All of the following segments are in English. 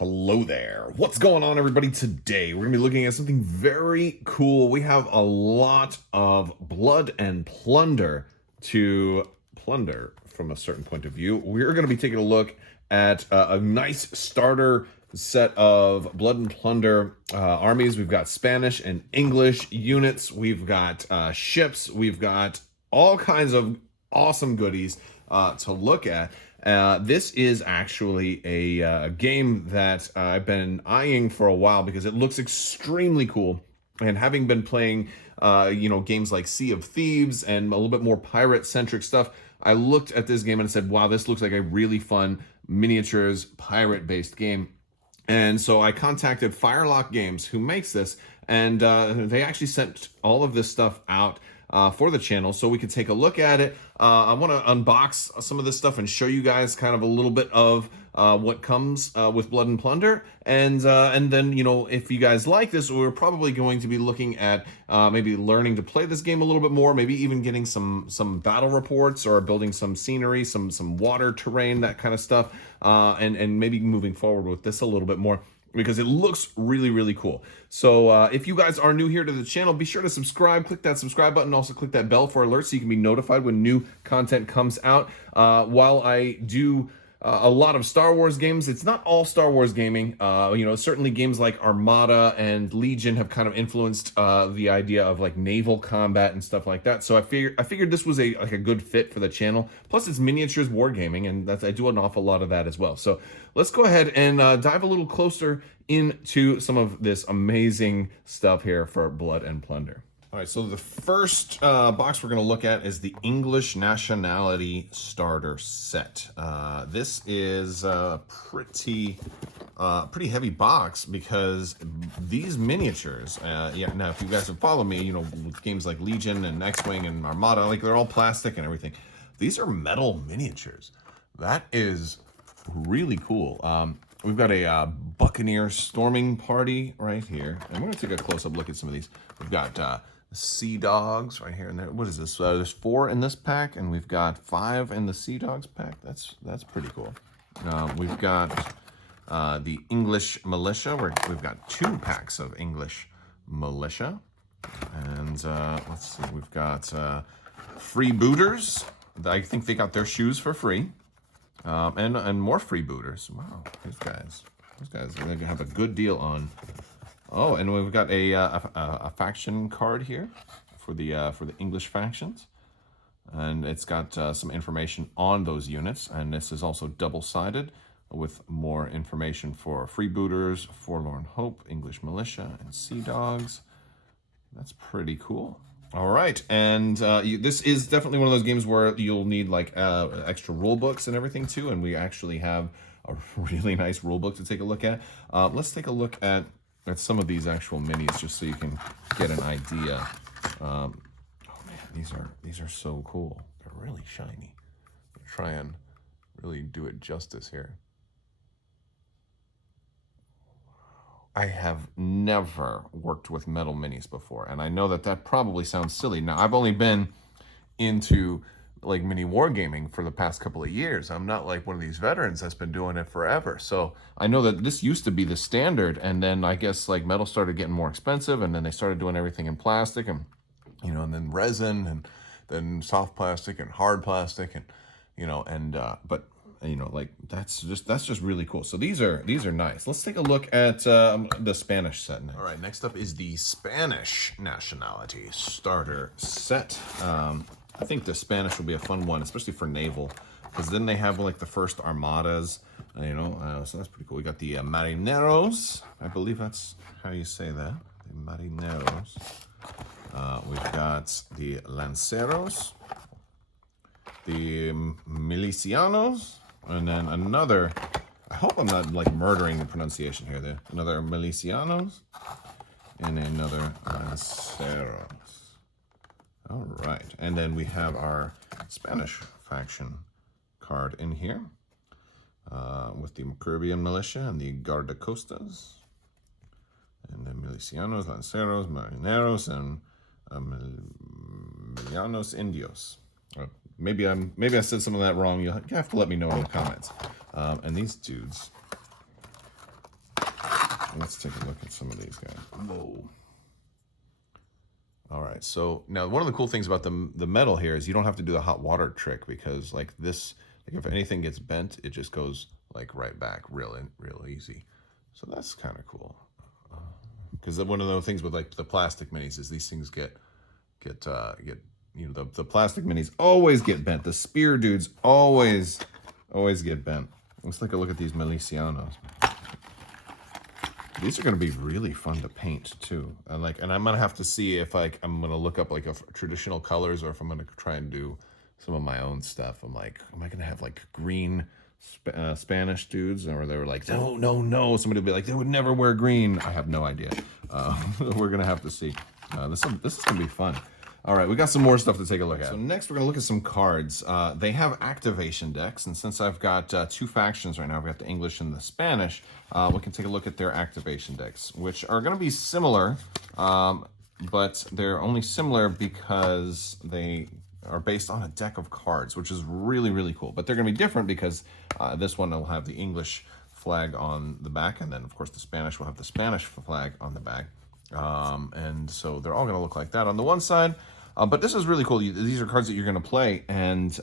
Hello there. What's going on, everybody? Today we're going to be looking at something very cool. We have a lot of Blood and Plunder to plunder from a certain point of view. We're going to be taking a look at a nice starter set of Blood and Plunder armies. We've got Spanish and English units. We've got ships. We've got all kinds of awesome goodies to look at. This is actually a game that I've been eyeing for a while because it looks extremely cool. And having been playing, games like Sea of Thieves and a little bit more pirate-centric stuff, I looked at this game and said, wow, this looks like a really fun miniatures pirate-based game. And so I contacted Firelock Games, who makes this, and they actually sent all of this stuff out for the channel so we could take a look at it. I want to unbox some of this stuff and show you guys kind of a little bit of what comes with Blood and Plunder, and then, you know, if you guys like this, we're probably going to be looking at maybe learning to play this game a little bit more, maybe even getting some battle reports or building some scenery, some water terrain, that kind of stuff, and maybe moving forward with this a little bit more, because it looks really, really cool. So if you guys are new here to the channel, be sure to subscribe, click that subscribe button, also click that bell for alerts so you can be notified when new content comes out. While I do a lot of Star Wars games, it's not all Star Wars gaming. Certainly games like Armada and Legion have kind of influenced the idea of like naval combat and stuff like that. So I figured this was a good fit for the channel. Plus it's miniatures wargaming, and I do an awful lot of that as well. So let's go ahead and dive a little closer into some of this amazing stuff here for Blood and Plunder. All right, so the first box we're going to look at is the English Nationality starter set. This is a pretty heavy box because these miniatures, now if you guys have followed me, you know, with games like Legion and X-Wing and Armada, like they're all plastic and everything. These are metal miniatures. That is really cool. We've got a Buccaneer storming party right here. And we're going to take a close-up look at some of these. We've got Sea Dogs right here and there. What is this? There's 4 in this pack, and we've got 5 in the Sea Dogs pack. That's pretty cool. We've got the English Militia. We've got 2 packs of English Militia. And let's see, we've got Freebooters. I think they got their shoes for free. And more freebooters. Wow, those guys are going to have a good deal on. Oh, and we've got a faction card here for the English factions, and it's got some information on those units. And this is also double-sided with more information for freebooters, Forlorn Hope, English Militia, and Sea Dogs. That's pretty cool. All right, and this is definitely one of those games where you'll need like extra rule books and everything too, and we actually have a really nice rule book to take a look at. Let's take a look at some of these actual minis just so you can get an idea. Oh man, these are so cool. They're really shiny. I'll try and really do it justice here. I have never worked with metal minis before, and I know that probably sounds silly. Now, I've only been into like mini wargaming for the past couple of years. I'm not like one of these veterans that's been doing it forever. So I know that this used to be the standard, and then I guess like metal started getting more expensive, and then they started doing everything in plastic, and and then resin, and then soft plastic and hard plastic, and but like that's just really cool. So these are nice. Let's take a look at the Spanish set next. All right, next up is the Spanish Nationality starter set. I think the Spanish will be a fun one, especially for naval, because then they have like the first armadas, so that's pretty cool. We got the marineros. I believe that's how you say that, the marineros. We've got the lanceros, the milicianos, and then another, I hope I'm not like murdering the pronunciation here, another milicianos, and another lanceros. All right, and then we have our Spanish faction card in here with the Caribbean Militia and the Guardacostas, and then milicianos, lanceros, marineros, and Milianos Indios. Maybe I said some of that wrong. You have to let me know in the comments. And these dudes let's take a look at some of these guys. Whoa. All right, so now one of the cool things about the metal here is you don't have to do the hot water trick, because like this, like if anything gets bent, it just goes like right back real easy. So that's kind of cool. Because one of the things with like the plastic minis is these things get you know, the plastic minis always get bent. The spear dudes always get bent. Let's take a look at these Milicianos. These are going to be really fun to paint too. And I'm going to have to see if I'm going to look up like traditional colors, or if I'm going to try and do some of my own stuff. I'm like, am I going to have like green Spanish dudes? Or they were like, no. Somebody will be like, they would never wear green. I have no idea. We're going to have to see. This is going to be fun. All right, we got some more stuff to take a look at. So next we're going to look at some cards. They have activation decks, and since I've got two factions right now, I've got the English and the Spanish, we can take a look at their activation decks, which are going to be similar, but they're only similar because they are based on a deck of cards, which is really cool. But they're going to be different because this one will have the English flag on the back, and then of course the Spanish will have the Spanish flag on the back. And so they're all going to look like that on the one side, but this is really cool. These are cards that you're going to play, and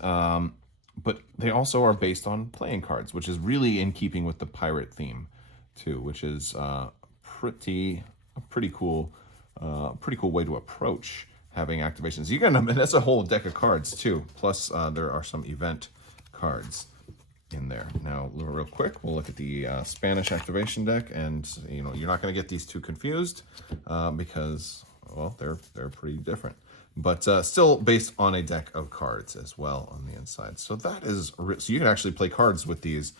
but they also are based on playing cards, which is really in keeping with the pirate theme too, which is pretty cool way to approach having activations. You're gonna, that's a whole deck of cards too, plus there are some event cards in there. Now, real quick, we'll look at the Spanish activation deck, and you know, you're not going to get these too confused because, well, they're pretty different, but still based on a deck of cards as well on the inside. So that is, so you can actually play cards with these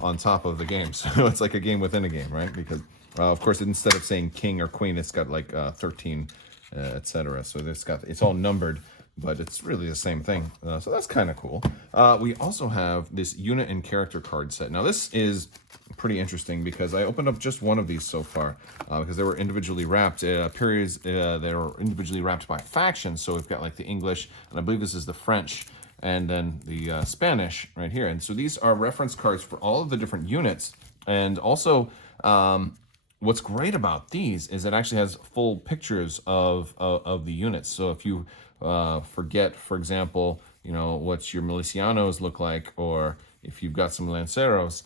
on top of the game. So it's like a game within a game, right? Because of course, instead of saying king or queen, it's got like 13, etc. So it's all numbered, but it's really the same thing. So that's kind of cool. We also have this unit and character card set. Now this is pretty interesting because I opened up just one of these so far because they were individually wrapped. They were individually wrapped by faction. So we've got like the English, and I believe this is the French, and then the Spanish right here. And so these are reference cards for all of the different units. And also, what's great about these is it actually has full pictures of the units. So if you forget, for example, you know, what your Milicianos look like, or if you've got some Lanceros,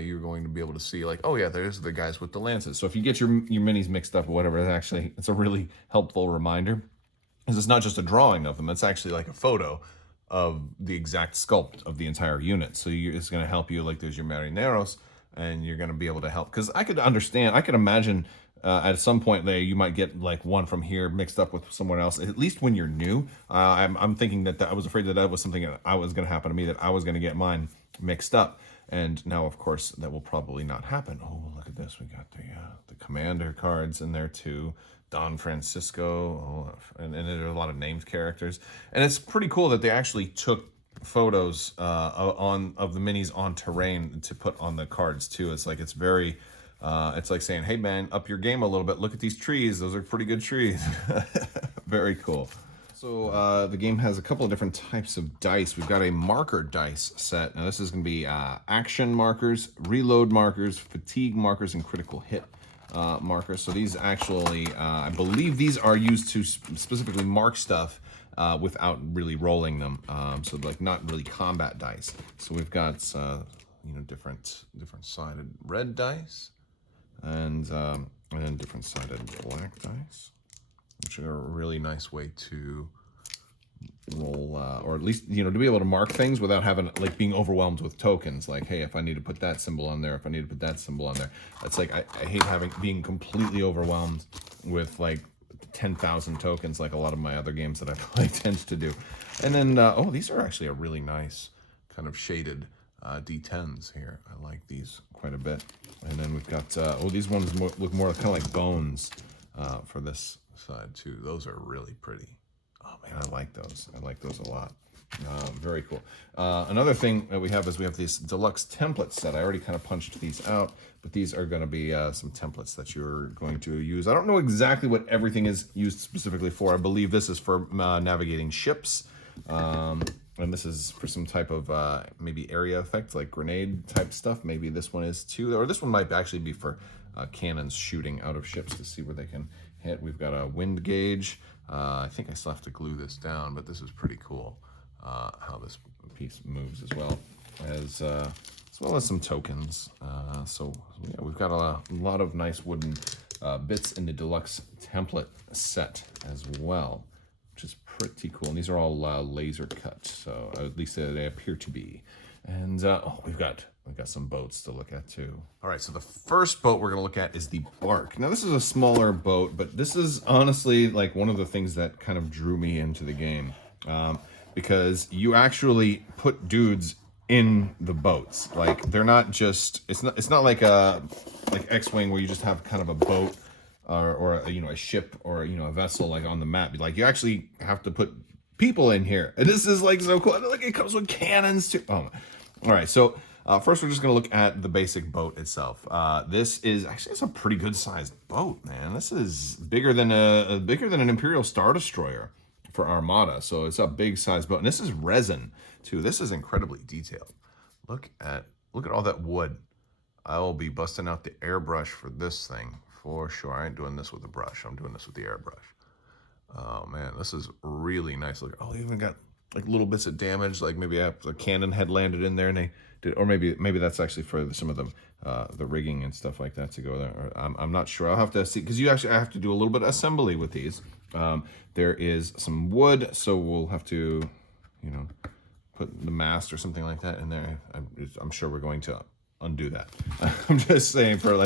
you're going to be able to see like, oh yeah, there's the guys with the lances. So if you get your minis mixed up or whatever, it's a really helpful reminder, because it's not just a drawing of them, it's actually like a photo of the exact sculpt of the entire unit. So it's going to help you, like there's your Marineros, and you're going to be able to help. Because I could imagine at some point you might get like one from here mixed up with someone else, at least when you're new. I'm thinking that I was afraid that was something that was going to happen to me, that I was going to get mine mixed up. And now, of course, that will probably not happen. Oh, look at this. We got the commander cards in there too. Don Francisco, and there are a lot of named characters. And it's pretty cool that they actually took photos of the minis on terrain to put on the cards too. It's like, it's very it's like saying, hey man, up your game a little bit, look at these trees, those are pretty good trees. Very cool. So the game has a couple of different types of dice. We've got a marker dice set. Now this is going to be action markers, reload markers, fatigue markers, and critical hit markers. So these actually, I believe these are used to specifically mark stuff without really rolling them. So like not really combat dice. So we've got you know, different sided red dice, and then different sided black dice, which are a really nice way to roll, or at least, you know, to be able to mark things without having, like, being overwhelmed with tokens. Like, hey, if I need to put that symbol on there, if I need to put that symbol on there, it's like I hate being completely overwhelmed with like 10,000 tokens, like a lot of my other games that I play tend to do. And then oh, these are actually a really nice kind of shaded D10s here. I like these quite a bit. And then we've got oh, these ones look more kind of like bones for this side too. Those are really pretty. Oh man, I like those. I like those a lot. Very cool. Another thing that we have is we have this deluxe template set. I already kind of punched these out, but these are going to be some templates that you're going to use. I don't know exactly what everything is used specifically for. I believe this is for navigating ships. And this is for some type of maybe area effect, like grenade type stuff. Maybe this one is too, or this one might actually be for cannons shooting out of ships to see where they can hit. We've got a wind gauge. I think I still have to glue this down, but this is pretty cool how this piece moves as well as some tokens. So yeah, we've got a lot of nice wooden bits in the deluxe template set as well, which is pretty cool. And these are all laser cut, so at least they appear to be. And oh, we've got some boats to look at too. All right, so the first boat we're gonna look at is the Bark. Now this is a smaller boat, but this is honestly like one of the things that kind of drew me into the game, because you actually put dudes in the boats. Like they're not just, it's not like a X-Wing where you just have kind of a boat or you know, a ship or, you know, a vessel like on the map. Like you actually have to put people in here, and this is like so cool. Like it comes with cannons too. Oh, all right. So first we're just gonna look at the basic boat itself. This is actually, it's a pretty good sized boat, man. This is bigger than an Imperial Star Destroyer for Armada. So it's a big sized boat, and this is resin too. This is incredibly detailed. Look at all that wood. I will be busting out the airbrush for this thing for sure. I ain't doing this with a brush. I'm doing this with the airbrush. Oh man, this is really nice. Look, oh, they even got like little bits of damage, like maybe a cannon had landed in there and they did, or maybe that's actually for some of the rigging and stuff like that to go there. Or, I'm not sure. I'll have to see, because I have to do a little bit of assembly with these. There is some wood, so we'll have to, you know, put the mast or something like that in there. I'm sure we're going to undo that. I'm just saying for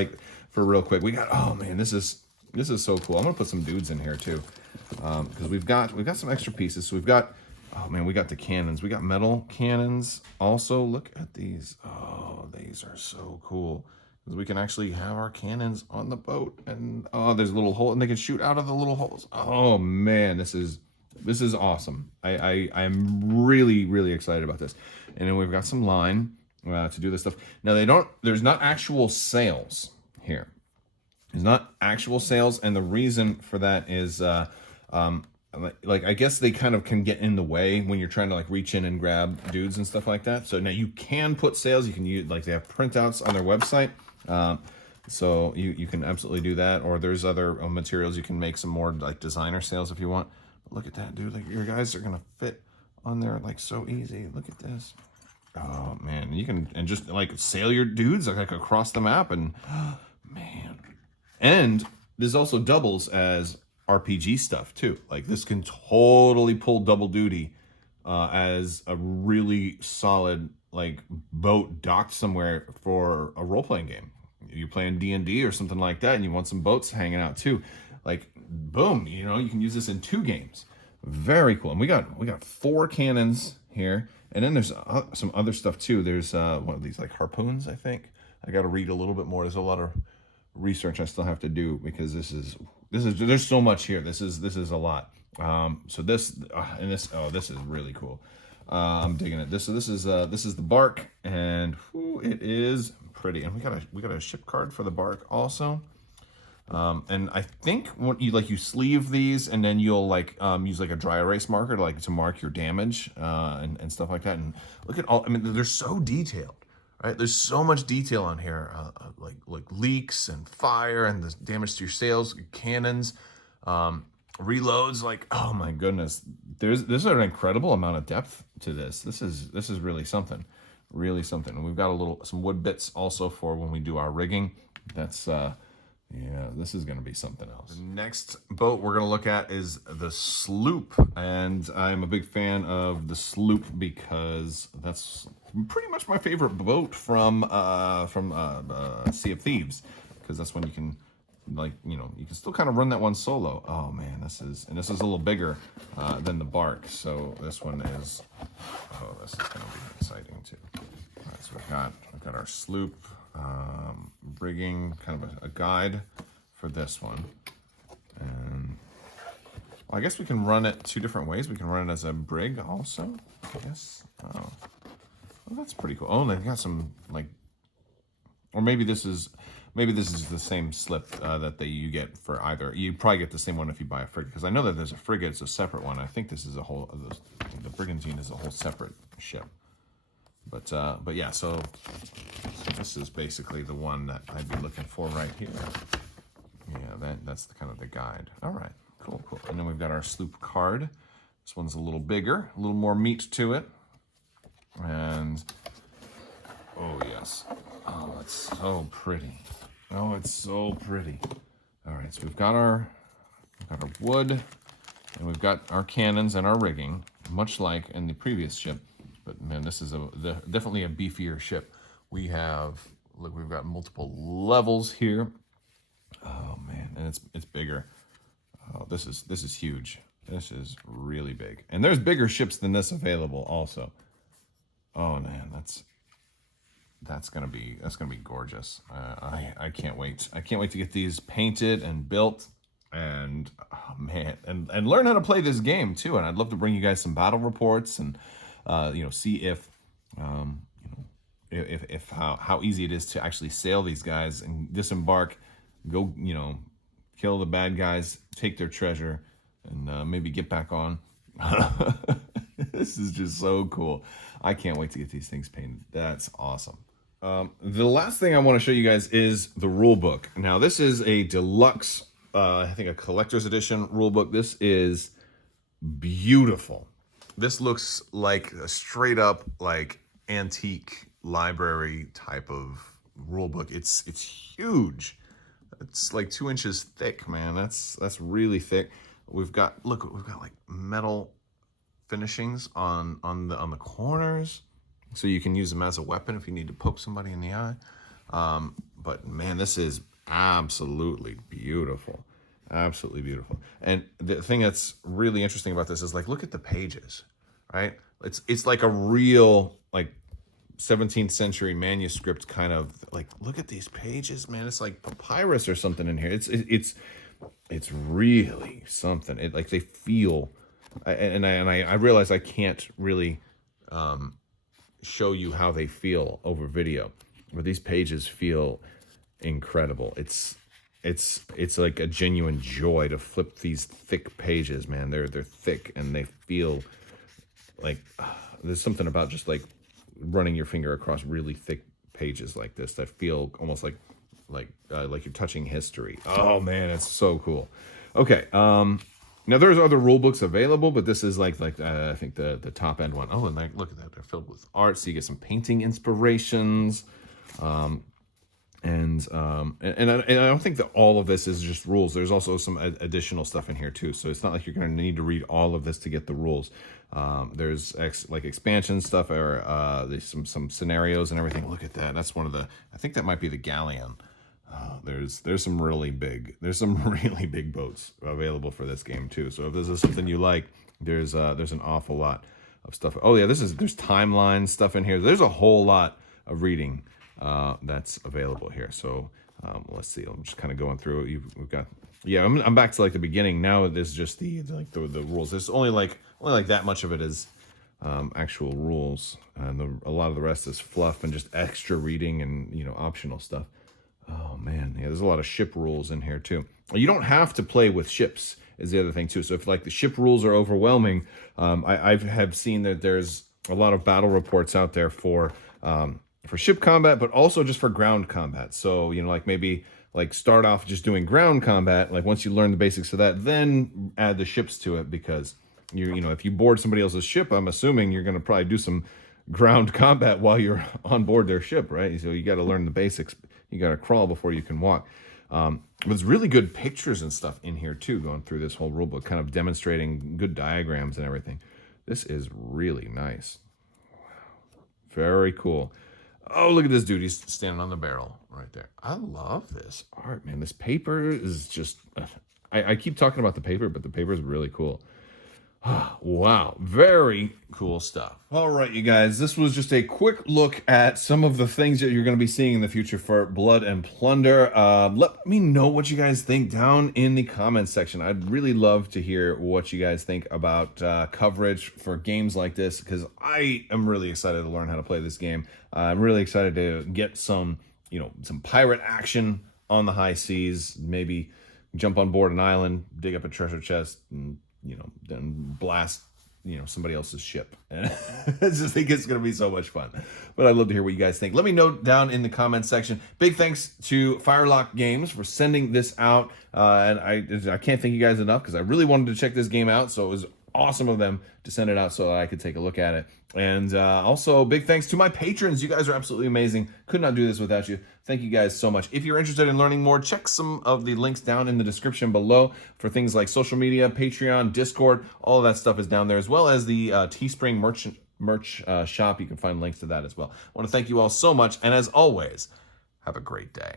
real quick. We got, oh man, this is so cool. I'm gonna put some dudes in here too, because we've got some extra pieces. So we've got, oh man, we got the cannons. We got metal cannons also. Look at these. Oh, these are so cool, because we can actually have our cannons on the boat, and oh, there's a little hole, and they can shoot out of the little holes. Oh man, this is awesome. I'm really excited about this. And then we've got some line to do this stuff. Now there's not actual sails here. There's not actual sails, and the reason for that is like I guess they kind of can get in the way when you're trying to like reach in and grab dudes and stuff like that. So now you can put sails. You can use, like, they have printouts on their website. So you can absolutely do that, or there's other materials. You can make some more like designer sails if you want. But look at that, dude. Like your guys are gonna fit on there like so easy. Look at this. Oh man, you can, and just like sail your dudes like across the map, and man. And this also doubles as RPG stuff too. Like this can totally pull double duty as a really solid like boat docked somewhere for a role-playing game. You're playing D&D or something like that, and you want some boats hanging out too. Like boom, you know, you can use this in 2 games. Very cool. And we got 4 cannons here, and then there's some other stuff too. There's one of these like harpoons, I think. I got to read a little bit more. There's a lot of research I still have to do, because this is there's so much here. This is a lot. So this is really cool. I'm digging it. This is the Bark, and it is pretty. And we got a ship card for the Bark also. And I think what you sleeve these, and then you'll like use like a dry erase marker to mark your damage and stuff like that. And look at all. I mean, they're so detailed. Right, there's so much detail on here, like leaks and fire and the damage to your sails, cannons, reloads. Like, oh my goodness, there's an incredible amount of depth to this. This is really something, And we've got some wood bits also for when we do our rigging. That's yeah, this is going to be something else. The next boat we're going to look at is the Sloop, and I'm a big fan of the Sloop because that's pretty much my favorite boat from Sea of Thieves, because that's when you can, like, you know, you can still kind of run that one solo. Oh man, this is a little bigger than the Bark, so this one is, oh, this is going to be exciting too. All right, so we've got our Sloop. Rigging, kind of a guide for this one, and well, I guess we can run it 2 different ways. We can run it as a brig also, I guess. Oh, well, that's pretty cool. Oh, they've got some like, or maybe this is, Maybe this is the same slip that you get for either. You probably get the same one if you buy a frigate, because I know that there's a frigate, it's a separate one. I think this is a whole, the brigantine is a whole separate ship. But yeah, so this is basically the one that I'd be looking for right here. Yeah, that's the kind of the guide. All right, cool. And then we've got our sloop card. This one's a little bigger, a little more meat to it. And, oh yes. Oh, it's so pretty. Oh, it's so pretty. All right, so we've got our wood, and we've got our cannons and our rigging, much like in the previous ship. But man, this is definitely a beefier ship. We've got multiple levels here. Oh man, and it's bigger. Oh, this is huge. This is really big, and there's bigger ships than this available also. Oh man, that's gonna be gorgeous. I can't wait. I can't wait to get these painted and built, and oh man, and learn how to play this game too. And I'd love to bring you guys some battle reports and see if if how easy it is to actually sail these guys and disembark, go kill the bad guys, take their treasure, and maybe get back on. This is just so cool. I can't wait to get these things painted. That's awesome. The last thing I want to show you guys is the rule book. Now, this is a deluxe, I think a collector's edition rule book. This is beautiful. This looks like a straight up like antique library type of rule book. It's huge. It's like 2 inches thick, man. That's really thick. We've got like metal finishings on the corners, so you can use them as a weapon if you need to poke somebody in the eye. But man, this is absolutely beautiful. Absolutely beautiful. And the thing that's really interesting about this is, like, look at the pages, right? It's like a real, like, 17th century manuscript kind of, like, look at these pages, man. It's like papyrus or something in here. It's really something. Like, they feel, and I realize I can't really show you how they feel over video, but these pages feel incredible. It's like a genuine joy to flip these thick pages, man. They're thick and they feel like there's something about just like running your finger across really thick pages like this that feel almost like you're touching history. Oh man, it's so cool. Okay, now there's other rule books available, but this is like I think the top end one. Oh, and look at that, they're filled with art, so you get some painting inspirations. And I don't think that all of this is just rules. There's also some additional stuff in here too. So it's not like you're going to need to read all of this to get the rules. There's like expansion stuff, or there's some scenarios and everything. Look at that. That's one of the. I think that might be the galleon. There's some really big boats available for this game too. So if this is something you like, there's an awful lot of stuff. Oh yeah, there's timeline stuff in here. There's a whole lot of reading that's available here. So let's see. I'm just kind of going through. We've got, yeah. I'm back to like the beginning now. There's just the rules. There's only like that much of it is actual rules, and a lot of the rest is fluff and just extra reading and optional stuff. Oh man, yeah. There's a lot of ship rules in here too. You don't have to play with ships, is the other thing too. So if like the ship rules are overwhelming, I have seen that there's a lot of battle reports out there for ship combat, but also just for ground combat. So, like maybe like start off just doing ground combat. Like once you learn the basics of that, then add the ships to it, because if you board somebody else's ship, I'm assuming you're going to probably do some ground combat while you're on board their ship, right? So you got to learn the basics. You got to crawl before you can walk. There's really good pictures and stuff in here too, going through this whole rulebook, kind of demonstrating good diagrams and everything. This is really nice. Wow. Very cool. Oh, look at this dude. He's standing on the barrel right there. I love this art, man. This paper is just... I keep talking about the paper, but the paper is really cool. Wow. Very cool stuff. All right, you guys. This was just a quick look at some of the things that you're going to be seeing in the future for Blood and Plunder. Let me know what you guys think down in the comments section. I'd really love to hear what you guys think about coverage for games like this, because I am really excited to learn how to play this game. I'm really excited to get some some pirate action on the high seas. Maybe jump on board an island, dig up a treasure chest, and then blast somebody else's ship. And I just think it's going to be so much fun. But I'd love to hear what you guys think. Let me know down in the comments section. Big thanks to Firelock Games for sending this out. And I can't thank you guys enough, because I really wanted to check this game out. So it was awesome of them to send it out so that I could take a look at it. And also big thanks to my patrons. You guys are absolutely amazing. Could not do this without you. Thank you guys so much. If you're interested in learning more, check some of the links down in the description below for things like social media, Patreon, Discord. All of that stuff is down there, as well as the Teespring merch shop. You can find links to that as well. I want to thank you all so much, and as always, have a great day.